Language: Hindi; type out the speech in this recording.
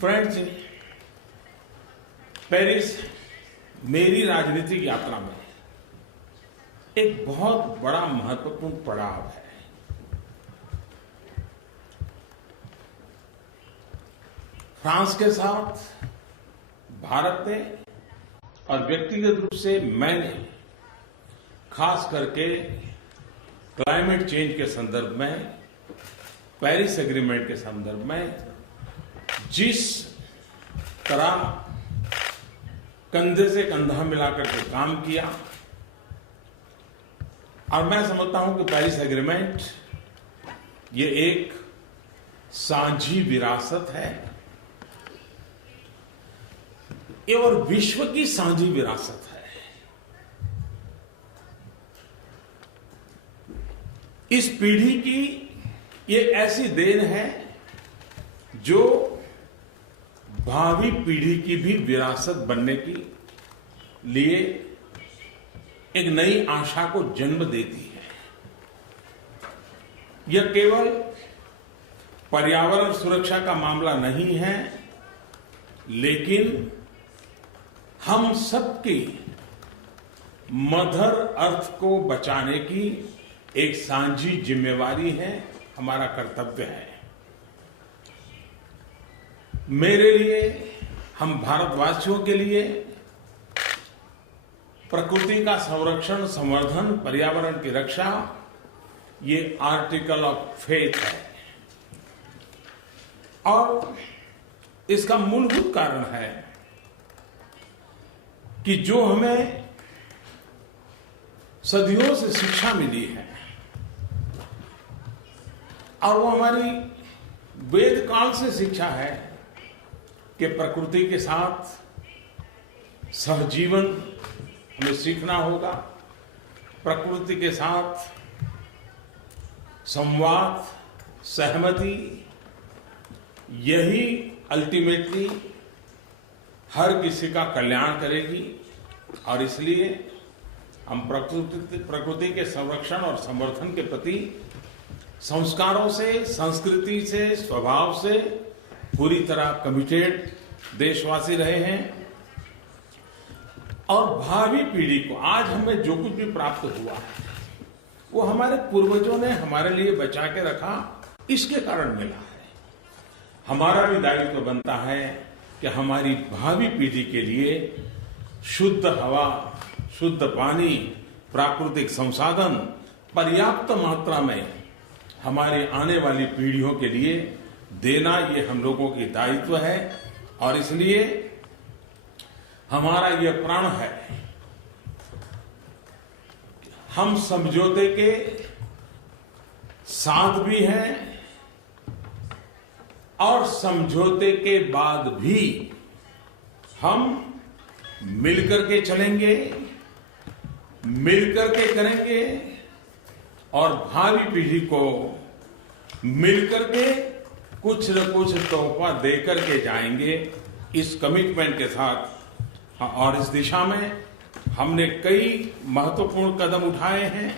फ्रेंड्स, पेरिस मेरी राजनीतिक यात्रा में एक बहुत बड़ा महत्वपूर्ण पड़ाव है। फ्रांस के साथ भारत ने और व्यक्तिगत रूप से मैंने खास करके क्लाइमेट चेंज के संदर्भ में, पेरिस एग्रीमेंट के संदर्भ में जिस तरह कंधे से कंधा मिलाकर के काम किया, और मैं समझता हूं कि पेरिस एग्रीमेंट ये एक साझी विरासत है, ये और विश्व की साझी विरासत है। इस पीढ़ी की ये ऐसी देन है जो भावी पीढ़ी की भी विरासत बनने के लिए एक नई आशा को जन्म देती है। यह केवल पर्यावरण सुरक्षा का मामला नहीं है, लेकिन हम सबकी मदर अर्थ को बचाने की एक साझी जिम्मेवारी है, हमारा कर्तव्य है। मेरे लिए, हम भारतवासियों के लिए प्रकृति का संरक्षण, संवर्धन, पर्यावरण की रक्षा ये आर्टिकल ऑफ फेथ है, और इसका मूलभूत कारण है कि जो हमें सदियों से शिक्षा मिली है और वो हमारी वेद काल से शिक्षा है कि प्रकृति के साथ सहजीवन हमें सीखना होगा, प्रकृति के साथ संवाद, सहमति, यही अल्टीमेटली हर किसी का कल्याण करेगी। और इसलिए हम प्रकृति के संरक्षण और संवर्धन के प्रति संस्कारों से, संस्कृति से, स्वभाव से पूरी तरह कमिटेड देशवासी रहे हैं। और भावी पीढ़ी को आज हमें जो कुछ भी प्राप्त हुआ है वो हमारे पूर्वजों ने हमारे लिए बचा के रखा, इसके कारण मिला है। हमारा भी दायित्व बनता है कि हमारी भावी पीढ़ी के लिए शुद्ध हवा, शुद्ध पानी, प्राकृतिक संसाधन पर्याप्त मात्रा में हमारी आने वाली पीढ़ियों के लिए देना, ये हम लोगों की दायित्व है। और इसलिए हमारा ये प्रण है, हम समझौते के साथ भी हैं और समझौते के बाद भी हम मिलकर के चलेंगे, मिलकर के करेंगे और भावी पीढ़ी को मिलकर के कुछ न कुछ तोहफा देकर के जाएंगे, इस कमिटमेंट के साथ। और इस दिशा में हमने कई महत्वपूर्ण कदम उठाए हैं।